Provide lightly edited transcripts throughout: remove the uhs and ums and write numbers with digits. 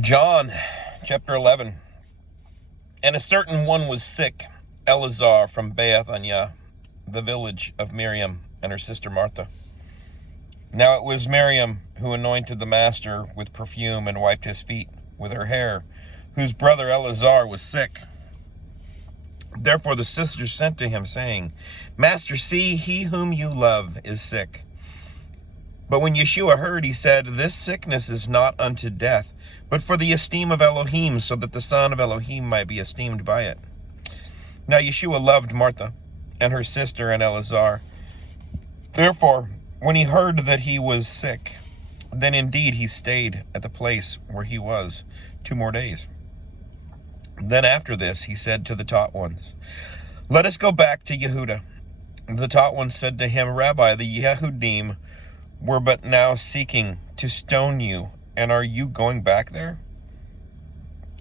John chapter 11. And a certain one was sick, Eleazar from Bethania, the village of Miriam and her sister Martha. Now it was Miriam who anointed the master with perfume and wiped his feet with her hair, whose brother Eleazar was sick. Therefore the sisters sent to him, saying, Master, see, he whom you love is sick. But when Yeshua heard, he said, This sickness is not unto death, but for the esteem of Elohim, so that the son of Elohim might be esteemed by it. Now Yeshua loved Martha, and her sister, and Eleazar. Therefore, when he heard that he was sick, then indeed he stayed at the place where he was 2 more days. Then after this he said to the taught ones, Let us go back to Yehuda. The taught ones said to him, Rabbi, the Yehudim were but now seeking to stone you, and are you going back there?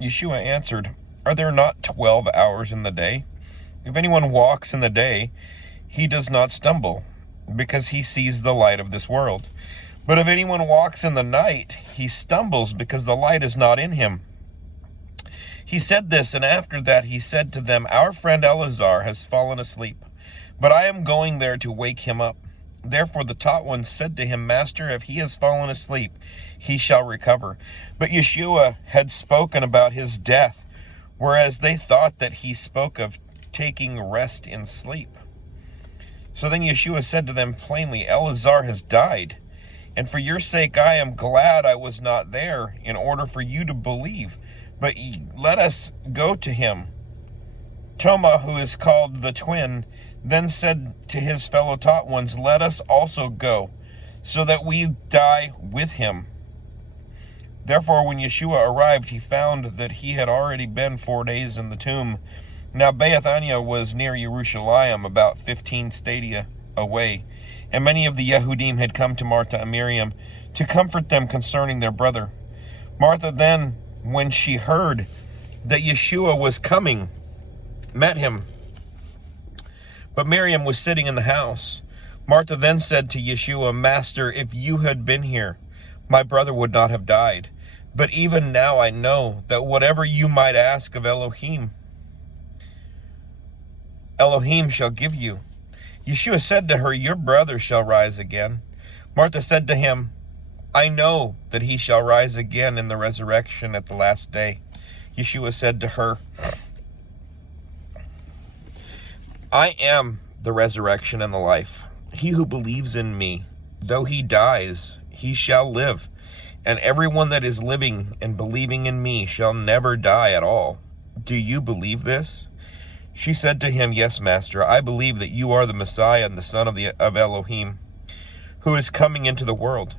Yeshua answered, Are there not 12 hours in the day? If anyone walks in the day, he does not stumble, because he sees the light of this world. But if anyone walks in the night, he stumbles, because the light is not in him. He said this, and after that he said to them, Our friend Eleazar has fallen asleep, but I am going there to wake him up. Therefore the taught ones said to him, Master, if he has fallen asleep, he shall recover. But Yeshua had spoken about his death, whereas they thought that he spoke of taking rest in sleep. So then Yeshua said to them plainly, Eleazar has died, and for your sake I am glad I was not there, in order for you to believe. But let us go to him. Toma, who is called the twin, then said to his fellow taught ones, Let us also go, so that we die with him. Therefore, when Yeshua arrived, he found that he had already been 4 days in the tomb. Now Bethania was near Jerusalem, about 15 stadia away, and many of the Yehudim had come to Martha and Miriam to comfort them concerning their brother. Martha then, when she heard that Yeshua was coming, met him, but Miriam was sitting in the house. Martha then said to Yeshua, Master, if you had been here, my brother would not have died. But even now I know that whatever you might ask of Elohim, Elohim shall give you. Yeshua said to her, Your brother shall rise again. Martha said to him, I know that he shall rise again in the resurrection at the last day. Yeshua said to her, I am the resurrection and the life. He who believes in me, though he dies, he shall live. And everyone that is living and believing in me shall never die at all. Do you believe this? She said to him, Yes, Master, I believe that you are the Messiah and the Son of Elohim, who is coming into the world.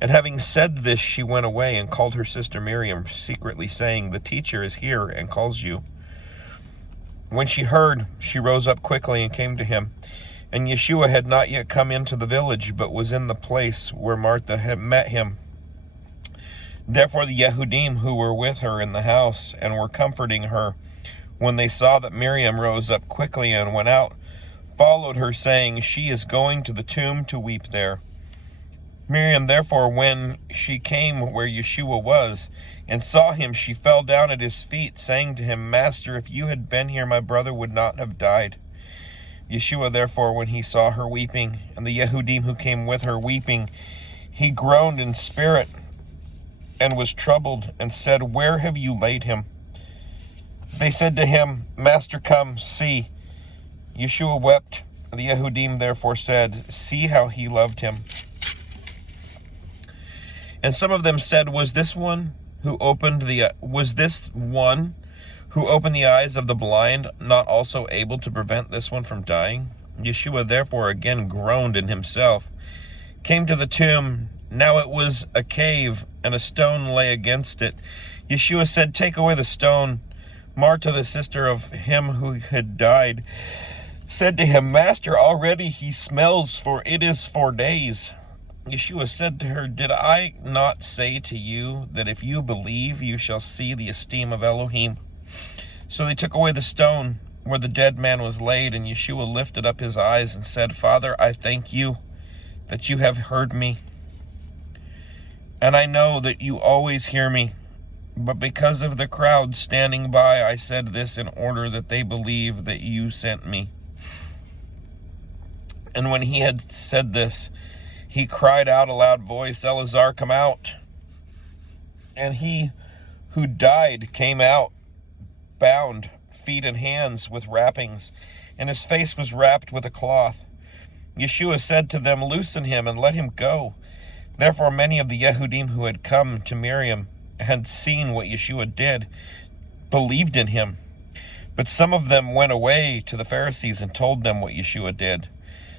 And having said this, she went away and called her sister Miriam secretly, saying, The teacher is here and calls you. When she heard, she rose up quickly and came to him. And Yeshua had not yet come into the village, but was in the place where Martha had met him. Therefore the Yehudim who were with her in the house and were comforting her, when they saw that Miriam rose up quickly and went out, followed her, saying, She is going to the tomb to weep there. Miriam therefore, when she came where Yeshua was, and saw him, she fell down at his feet, saying to him, Master, if you had been here, my brother would not have died. Yeshua therefore, when he saw her weeping, and the Yehudim who came with her weeping, he groaned in spirit, and was troubled, and said, Where have you laid him? They said to him, Master, come, see. Yeshua wept. The Yehudim therefore said, See how he loved him. And some of them said, Was this one who opened the eyes of the blind not also able to prevent this one from dying? Yeshua therefore again groaned in himself, came to the tomb. Now it was a cave, and a stone lay against it. Yeshua said, Take away the stone. Martha, the sister of him who had died, said to him, Master, already he smells, for it is 4 days. Yeshua said to her, Did I not say to you that if you believe, you shall see the esteem of Elohim? So they took away the stone where the dead man was laid, and Yeshua lifted up his eyes and said, Father, I thank you that you have heard me. And I know that you always hear me. but because of the crowd standing by, I said this in order that they believe that you sent me." And when he had said this, he cried out a loud voice, "Eleazar, come out." And he who died came out, bound feet and hands with wrappings, and his face was wrapped with a cloth. Yeshua said to them, "Loosen him and let him go." Therefore many of the Yehudim who had come to Miriam had seen what Yeshua did, believed in him. But some of them went away to the Pharisees and told them what Yeshua did.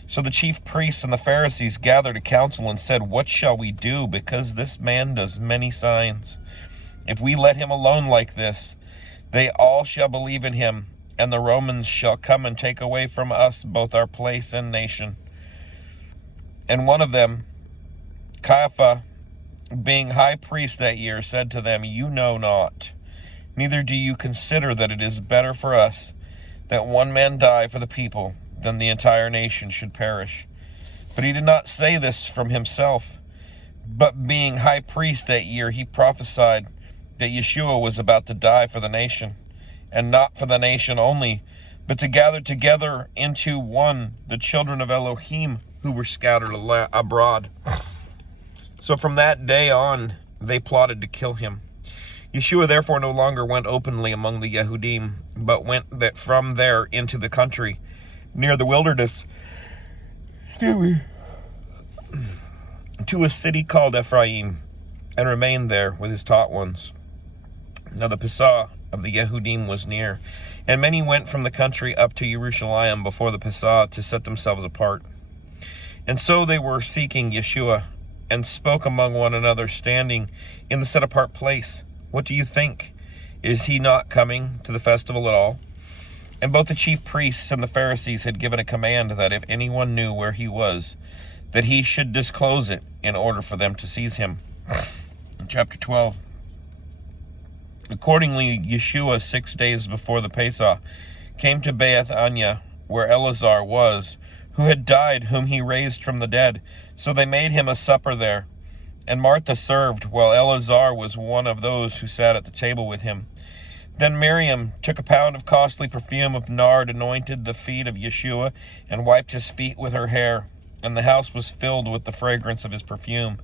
So the chief priests and the Pharisees gathered a council and said, "What shall we do? Because this man does many signs. If we let him alone like this, they all shall believe in him, and the Romans shall come and take away from us both our place and nation." And one of them, Caiaphas, being high priest that year, said to them, "You know not, neither do you consider that it is better for us that one man die for the people than the entire nation should perish." But he did not say this from himself, but being high priest that year, he prophesied that Yeshua was about to die for the nation, and not for the nation only, but to gather together into one the children of Elohim who were scattered abroad. So from that day on, they plotted to kill him. Yeshua therefore no longer went openly among the Yehudim, but went from there into the country, near the wilderness, to a city called Ephraim, and remained there with his taught ones. Now the Pesach of the Yehudim was near, and many went from the country up to Jerusalem before the Pesach to set themselves apart. And so they were seeking Yeshua, and spoke among one another, standing in the set-apart place, "What do you think? Is he not coming to the festival at all?" And both the chief priests and the Pharisees had given a command that if anyone knew where he was, that he should disclose it in order for them to seize him. Chapter 12. Accordingly, Yeshua, 6 days before the Pesach, came to Bethania, where Eleazar was, who had died, whom he raised from the dead. So they made him a supper there. And Martha served, while Eleazar was one of those who sat at the table with him. Then Miriam took a pound of costly perfume of nard, anointed the feet of Yeshua, and wiped his feet with her hair. And the house was filled with the fragrance of his perfume.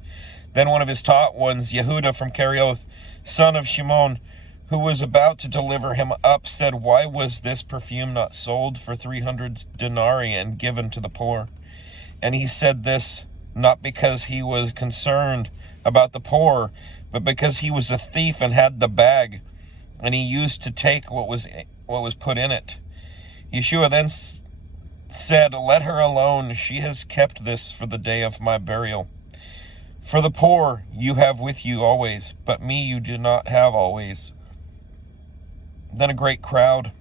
Then one of his taught ones, Yehuda from Kerioth, son of Shimon, who was about to deliver him up, said, "Why was this perfume not sold for 300 denarii and given to the poor?" And he said this not because he was concerned about the poor, but because he was a thief and had the bag, and he used to take what was put in it. Yeshua then said, "Let her alone. She has kept this for the day of my burial. For the poor you have with you always, but me you do not have always." Then a great crowd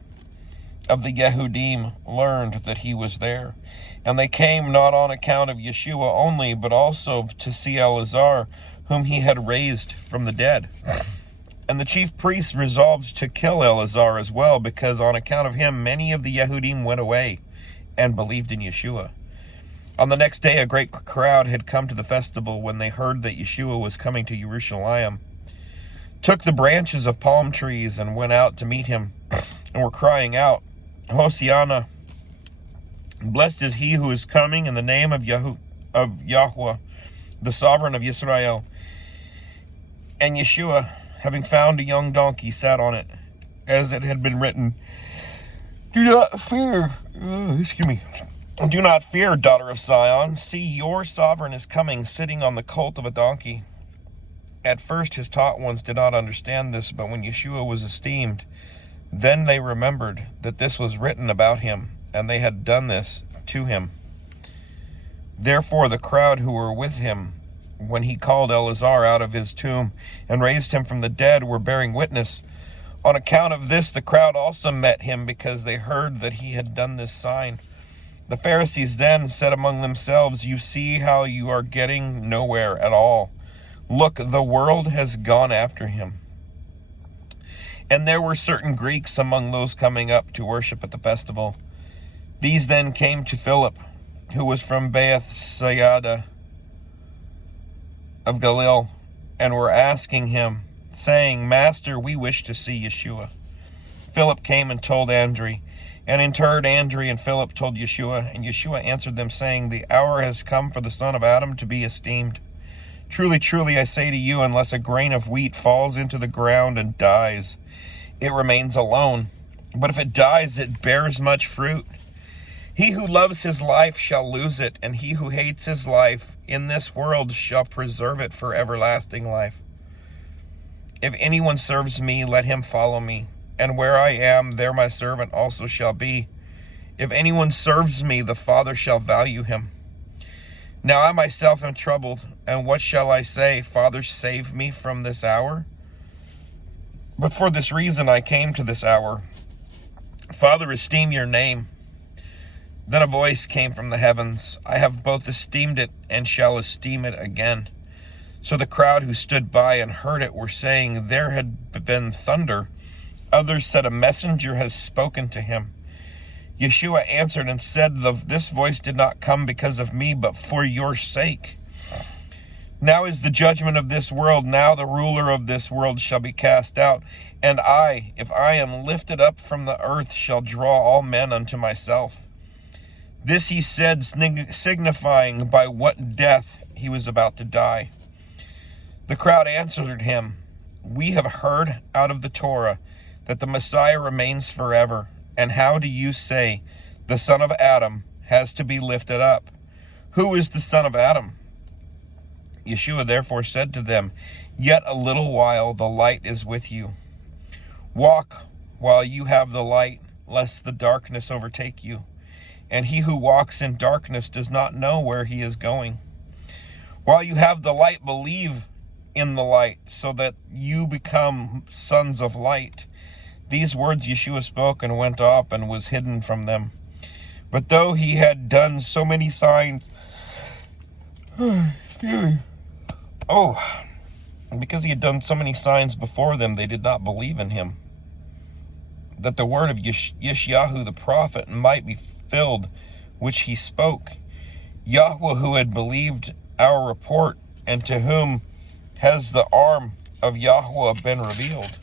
of the Yehudim learned that he was there, and they came not on account of Yeshua only, but also to see Eleazar, whom he had raised from the dead. And the chief priests resolved to kill Eleazar as well, because on account of him many of the Yehudim went away and believed in Yeshua. On the next day a great crowd had come to the festival when they heard that Yeshua was coming to Jerusalem, took the branches of palm trees and went out to meet him, and were crying out, "Hosianna, blessed is he who is coming in the name of Yahweh, the sovereign of Israel." And Yeshua, having found a young donkey, sat on it, as it had been written, "Do not fear, do not fear, daughter of Zion. See, your sovereign is coming, sitting on the colt of a donkey." At first his taught ones did not understand this, but when Yeshua was esteemed, then they remembered that this was written about him, and they had done this to him. Therefore the crowd who were with him, when he called Eleazar out of his tomb and raised him from the dead, were bearing witness. On account of this the crowd also met him, because they heard that he had done this sign. The Pharisees then said among themselves, "You see how you are getting nowhere at all. Look, the world has gone after him." And there were certain Greeks among those coming up to worship at the festival. These then came to Philip, who was from Bethsaida of Galilee, and were asking him, saying, Master, we wish to see Yeshua. Philip came and told Andrew, and in turn Andrew and Philip told Yeshua, and Yeshua answered them, saying, The hour has come for the Son of Adam to be esteemed. Truly, truly, I say to you, unless a grain of wheat falls into the ground and dies, it remains alone. But if it dies, it bears much fruit. He who loves his life shall lose it, and he who hates his life in this world shall preserve it for everlasting life. If anyone serves me, let him follow me, and where I am, there my servant also shall be. If anyone serves me, the Father shall value him. Now I myself am troubled, and what shall I say? Father, save me from this hour? But for this reason I came to this hour. Father, esteem your name. Then a voice came from the heavens, I have both esteemed it and shall esteem it again. So the crowd who stood by and heard it were saying, There had been thunder. Others said, A messenger has spoken to him. Yeshua answered and said, This voice did not come because of me, but for your sake. Now is the judgment of this world. Now the ruler of this world shall be cast out. And I, if I am lifted up from the earth, shall draw all men unto myself. This he said, signifying by what death he was about to die. The crowd answered him, We have heard out of the Torah that the Messiah remains forever. And how do you say the son of Adam has to be lifted up? Who is the son of Adam? Yeshua therefore said to them, Yet a little while the light is with you. Walk while you have the light, lest the darkness overtake you. And he who walks in darkness does not know where he is going. While you have the light, believe in the light, so that you become sons of light. These words Yeshua spoke and went off and was hidden from them. But though he had done so many signs, because he had done so many signs before them, they did not believe in him, that the word of Yeshayahu the prophet might be filled, which he spoke. Yahweh, who had believed our report, and to whom has the arm of Yahweh been revealed.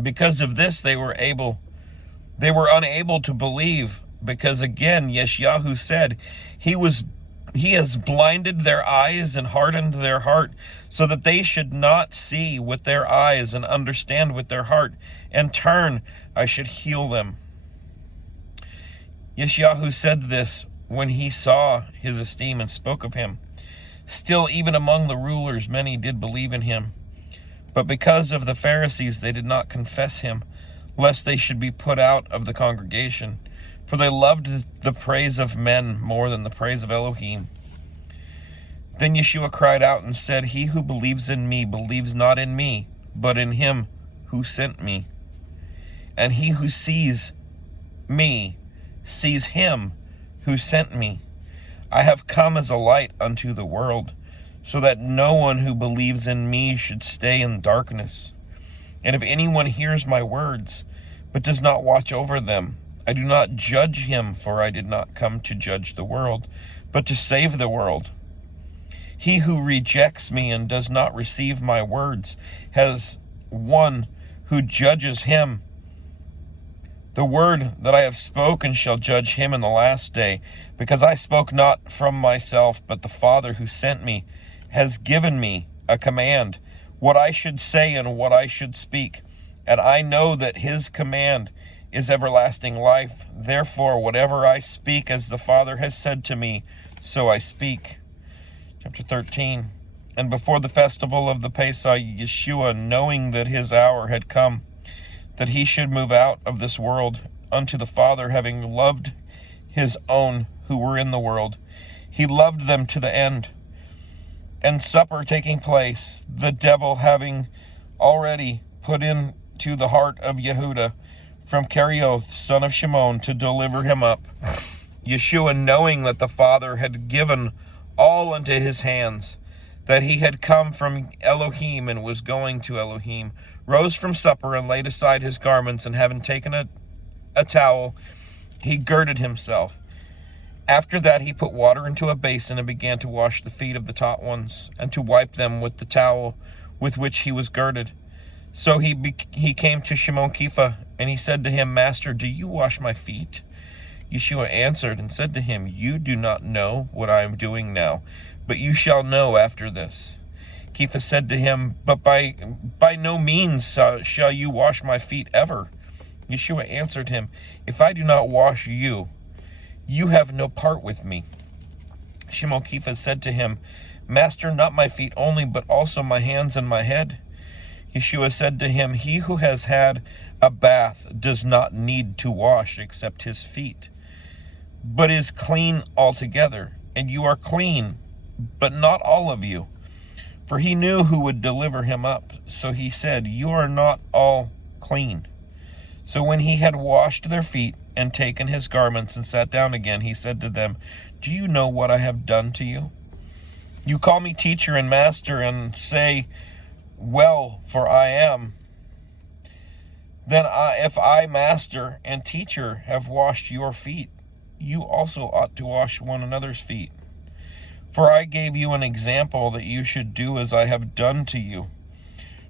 Because of this, they were unable to believe, because again, Yeshayahu said, He has blinded their eyes and hardened their heart, so that they should not see with their eyes and understand with their heart, and turn, I should heal them. Yeshayahu said this when he saw his esteem and spoke of him. Still, even among the rulers, many did believe in him. But because of the Pharisees, they did not confess him, lest they should be put out of the congregation. For they loved the praise of men more than the praise of Elohim. Then Yeshua cried out and said, He who believes in me believes not in me, but in him who sent me. And he who sees me sees him who sent me. I have come as a light unto the world, so that no one who believes in me should stay in darkness. And if anyone hears my words, but does not watch over them, I do not judge him, for I did not come to judge the world, but to save the world. He who rejects me and does not receive my words has one who judges him. The word that I have spoken shall judge him in the last day, because I spoke not from myself, but the Father who sent me has given me a command, what I should say and what I should speak. And I know that his command is everlasting life. Therefore, whatever I speak as the Father has said to me, so I speak. Chapter 13. And before the festival of the Pesach, Yeshua, knowing that his hour had come, that he should move out of this world unto the Father, having loved his own who were in the world, he loved them to the end. And supper taking place, the devil having already put into the heart of Yehuda from Kerioth, son of Shimon, to deliver him up, Yeshua, knowing that the Father had given all unto his hands, that he had come from Elohim and was going to Elohim, rose from supper and laid aside his garments, and having taken a towel, he girded himself. After that he put water into a basin and began to wash the feet of the taught ones, and to wipe them with the towel with which he was girded. So he came to Shimon Kepha, and he said to him, Master, do you wash my feet? Yeshua answered and said to him, You do not know what I am doing now, but you shall know after this. Kepha said to him, But by no means shall you wash my feet ever. Yeshua answered him, If I do not wash you, you have no part with me. Shimon Kepha said to him, Master, not my feet only, but also my hands and my head. Yeshua said to him, He who has had a bath does not need to wash except his feet, but is clean altogether. And you are clean, but not all of you. For he knew who would deliver him up. So he said, You are not all clean. So when he had washed their feet and taken his garments and sat down again, he said to them, Do you know what I have done to you? You call me teacher and master, and say, Well, for I am. Then if I, master and teacher, have washed your feet, you also ought to wash one another's feet. For I gave you an example that you should do as I have done to you.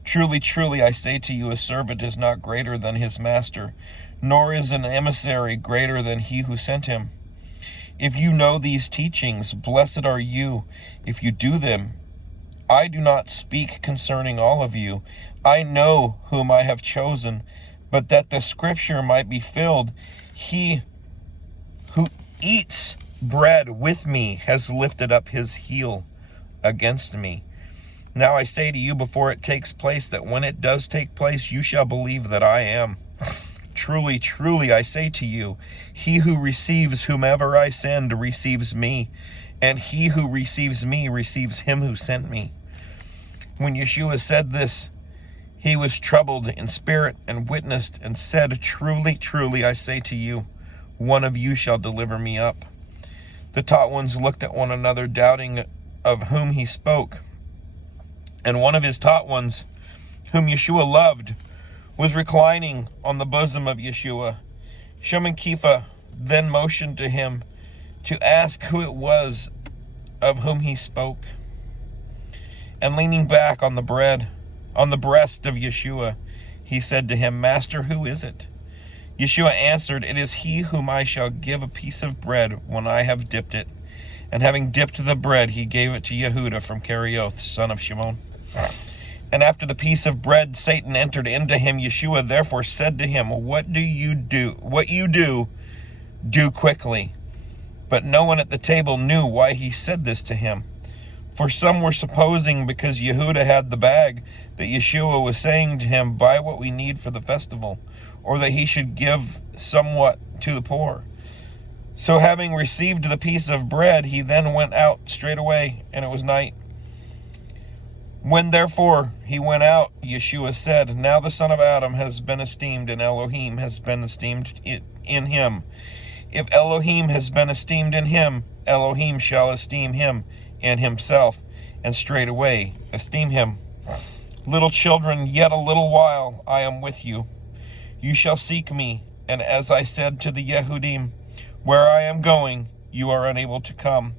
Truly, truly, I say to you, a servant is not greater than his master, nor is an emissary greater than he who sent him. If you know these teachings, blessed are you if you do them. I do not speak concerning all of you. I know whom I have chosen, but that the scripture might be filled, he who eats bread with me has lifted up his heel against me. Now I say to you before it takes place, that when it does take place, you shall believe that I am. Truly, truly, I say to you, he who receives whomever I send receives me, and he who receives me receives him who sent me. When Yeshua said this, he was troubled in spirit and witnessed and said, Truly, truly, I say to you, one of you shall deliver me up. The taught ones looked at one another, doubting of whom he spoke. And one of his taught ones, whom Yeshua loved, was reclining on the bosom of Yeshua. Shimon Kepha then motioned to him to ask who it was of whom he spoke. And leaning back on the breast of Yeshua, he said to him, Master, who is it? Yeshua answered, It is he whom I shall give a piece of bread when I have dipped it. And having dipped the bread, he gave it to Yehuda from Kerioth, son of Shimon. And after the piece of bread, Satan entered into him. Yeshua therefore said to him, What you do, do quickly. But no one at the table knew why he said this to him. For some were supposing, because Yehuda had the bag, that Yeshua was saying to him, Buy what we need for the festival, or that he should give somewhat to the poor. So having received the piece of bread, he then went out straightway, and it was night. When therefore he went out, Yeshua said, Now the Son of Adam has been esteemed, and Elohim has been esteemed in him. If Elohim has been esteemed in him, Elohim shall esteem him in himself, and straightway esteem him. Little children, yet a little while I am with you. You shall seek me, and as I said to the Yehudim, Where I am going, you are unable to come.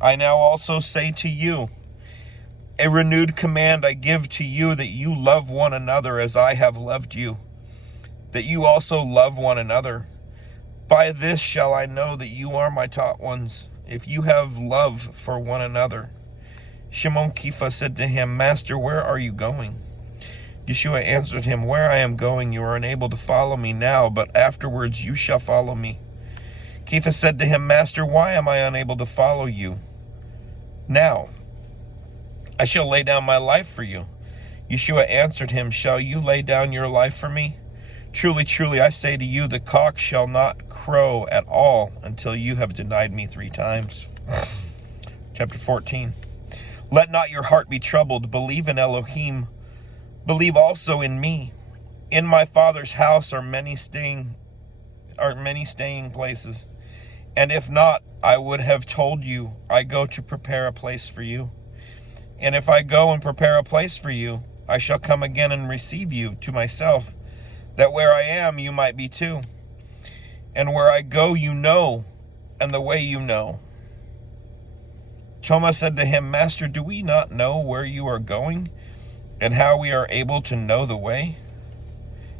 I now also say to you, A renewed command I give to you, that you love one another as I have loved you, that you also love one another. By this shall I know that you are my taught ones, if you have love for one another. Shimon Kepha said to him, Master, where are you going? Yeshua answered him, Where I am going, you are unable to follow me now, but afterwards you shall follow me. Kepha said to him, Master, why am I unable to follow you now? I shall lay down my life for you. Yeshua answered him, Shall you lay down your life for me? Truly, truly, I say to you, the cock shall not crow at all until you have denied me 3 times. Chapter 14. Let not your heart be troubled. Believe in Elohim. Believe also in me. In my Father's house are many staying places. And if not, I would have told you, I go to prepare a place for you. And if I go and prepare a place for you, I shall come again and receive you to myself, that where I am you might be too. And where I go you know, and the way you know. Thomas said to him, Master, do we not know where you are going? and how we are able to know the way?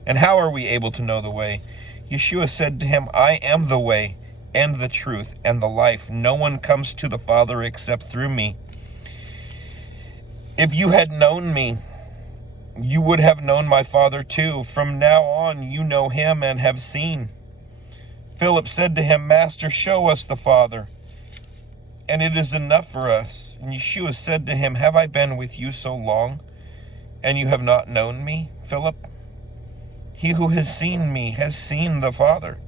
And how are we able to know the way? Yeshua said to him, I am the way and the truth and the life. No one comes to the Father except through me. If you had known me, you would have known my Father too. From now on, you know him and have seen. Philip said to him, Master, show us the Father, and it is enough for us. And Yeshua said to him, have I been with you so long, and you have not known me, Philip? He who has seen me has seen the Father.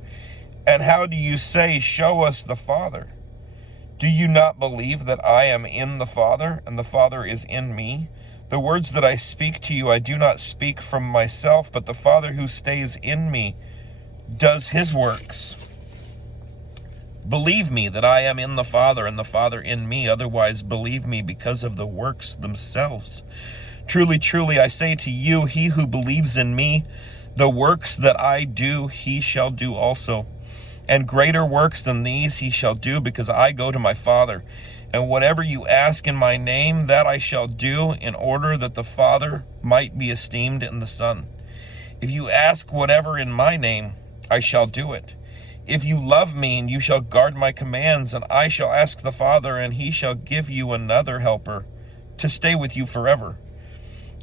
And how do you say, show us the Father? Do you not believe that I am in the Father, and the Father is in me? The words that I speak to you, I do not speak from myself, but the Father who stays in me does his works. Believe me that I am in the Father, and the Father in me. Otherwise, believe me because of the works themselves. Truly, truly, I say to you, he who believes in me, the works that I do, he shall do also. And greater works than these he shall do, because I go to my Father. And whatever you ask in my name, that I shall do, in order that the Father might be esteemed in the Son. If you ask whatever in my name, I shall do it. If you love me, and you shall guard my commands, and I shall ask the Father, and he shall give you another helper to stay with you forever,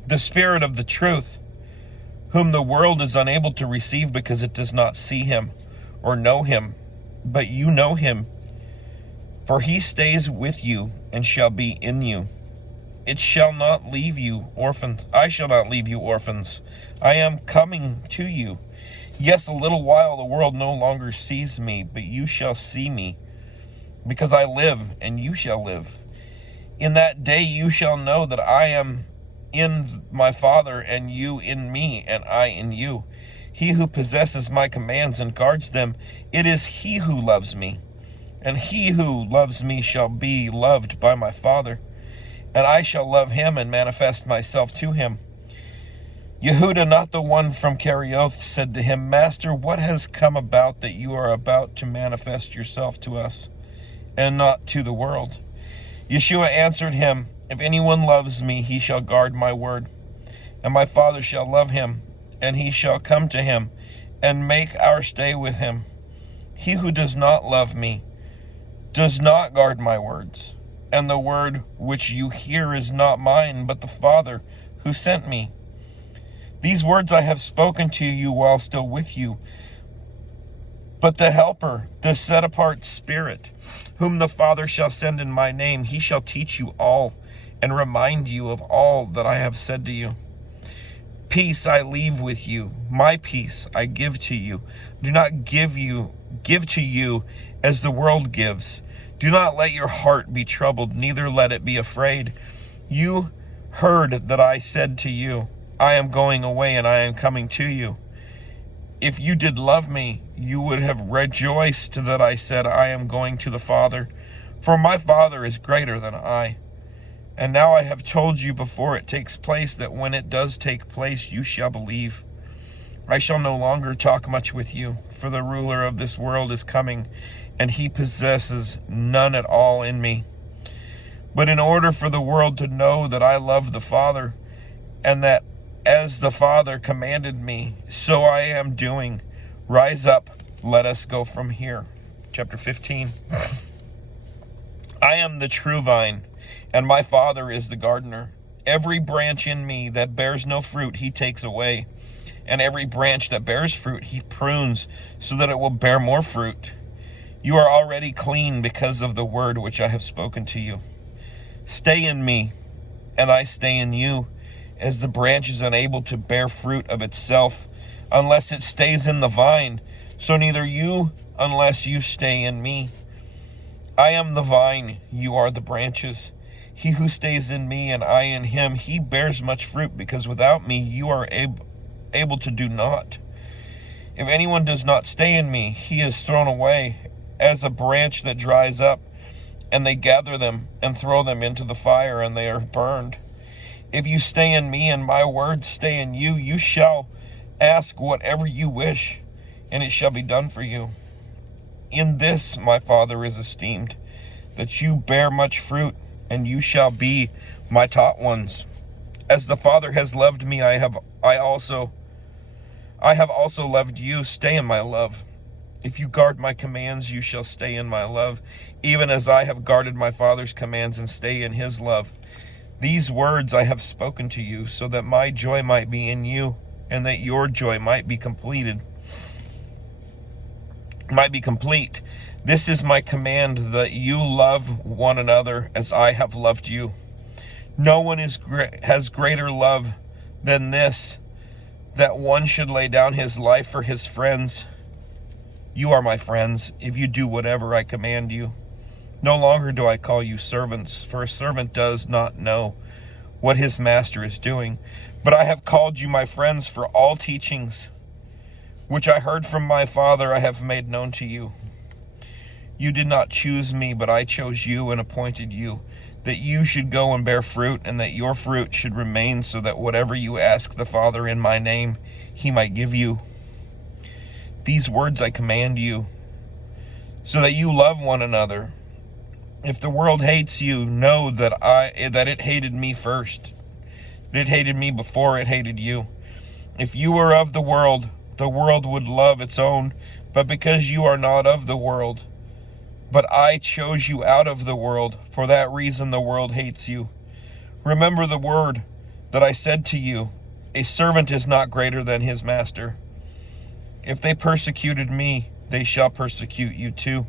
the Spirit of the truth, whom the world is unable to receive because it does not see him or know him, but you know him, for he stays with you and shall be in you. It shall not leave you orphans. I shall not leave you orphans. I am coming to you. Yes, a little while the world no longer sees me, but you shall see me, because I live, and you shall live. In that day you shall know that I am in my Father, and you in me, and I in you. He who possesses my commands and guards them, it is he who loves me. And he who loves me shall be loved by my Father, and I shall love him and manifest myself to him. Yehuda, not the one from Kerioth, said to him, Master, what has come about that you are about to manifest yourself to us, and not to the world? Yeshua answered him, if anyone loves me, he shall guard my word, and my Father shall love him, and he shall come to him, and make our stay with him. He who does not love me does not guard my words, and the word which you hear is not mine, but the Father who sent me. These words I have spoken to you while still with you. But the Helper, the set-apart Spirit, whom the Father shall send in my name, he shall teach you all, and remind you of all that I have said to you. Peace I leave with you, my peace I give to you. Do not give to you as the world gives. Do not let your heart be troubled, neither let it be afraid. You heard that I said to you, I am going away and I am coming to you. If you did love me, you would have rejoiced that I said, I am going to the Father, for my Father is greater than I. And now I have told you before it takes place, that when it does take place, you shall believe. I shall no longer talk much with you, for the ruler of this world is coming, and he possesses none at all in me. But in order for the world to know that I love the Father, and that as the Father commanded me, so I am doing. Rise up, let us go from here. Chapter 15. I am the true vine, and my Father is the gardener. Every branch in me that bears no fruit, he takes away. And every branch that bears fruit, he prunes, so that it will bear more fruit. You are already clean because of the word which I have spoken to you. Stay in me, and I stay in you. As the branch is unable to bear fruit of itself unless it stays in the vine, so neither you unless you stay in me. I am the vine, you are the branches. He who stays in me and I in him, he bears much fruit, because without me you are able to do naught. If anyone does not stay in me, he is thrown away as a branch that dries up, and they gather them and throw them into the fire, and they are burned. If you stay in me and my words stay in you, you shall ask whatever you wish, and it shall be done for you. In this my Father is esteemed, that you bear much fruit, and you shall be my taught ones. As the Father has loved me, I have also loved you. Stay in my love. If you guard my commands, you shall stay in my love, even as I have guarded my Father's commands and stay in his love. These words I have spoken to you, so that my joy might be in you, and that your joy might be complete. This is my command, that you love one another as I have loved you. No one has greater love than this, that one should lay down his life for his friends. You are my friends, if you do whatever I command you. No longer do I call you servants, for a servant does not know what his master is doing. But I have called you my friends, for all teachings which I heard from my Father I have made known to you. You did not choose me, but I chose you and appointed you, that you should go and bear fruit, and that your fruit should remain, so that whatever you ask the Father in my name, he might give you. These words I command you, so that you love one another. If the world hates you, know that it hated me first. It hated me before it hated you. If you were of the world would love its own. But because you are not of the world, but I chose you out of the world, for that reason the world hates you. Remember the word that I said to you, a servant is not greater than his master. If they persecuted me, they shall persecute you too.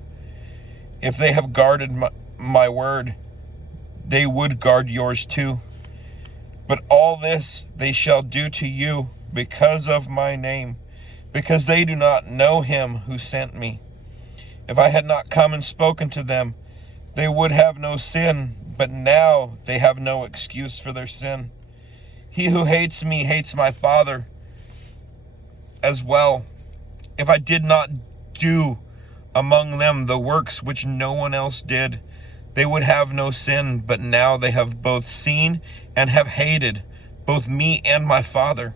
If they have guarded my word, they would guard yours too. But all this they shall do to you because of my name, because they do not know him who sent me. If I had not come and spoken to them, they would have no sin, but now they have no excuse for their sin. He who hates me hates my Father as well. If I did not do among them the works which no one else did, they would have no sin, but now they have both seen and have hated both me and my Father.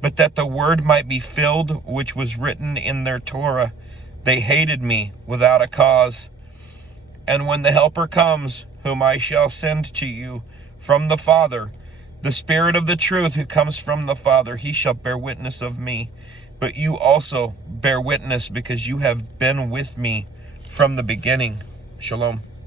But that the word might be filled which was written in their Torah, they hated me without a cause. And when the Helper comes, whom I shall send to you from the Father, the Spirit of the truth who comes from the Father, he shall bear witness of me. But you also bear witness, because you have been with me from the beginning. Shalom.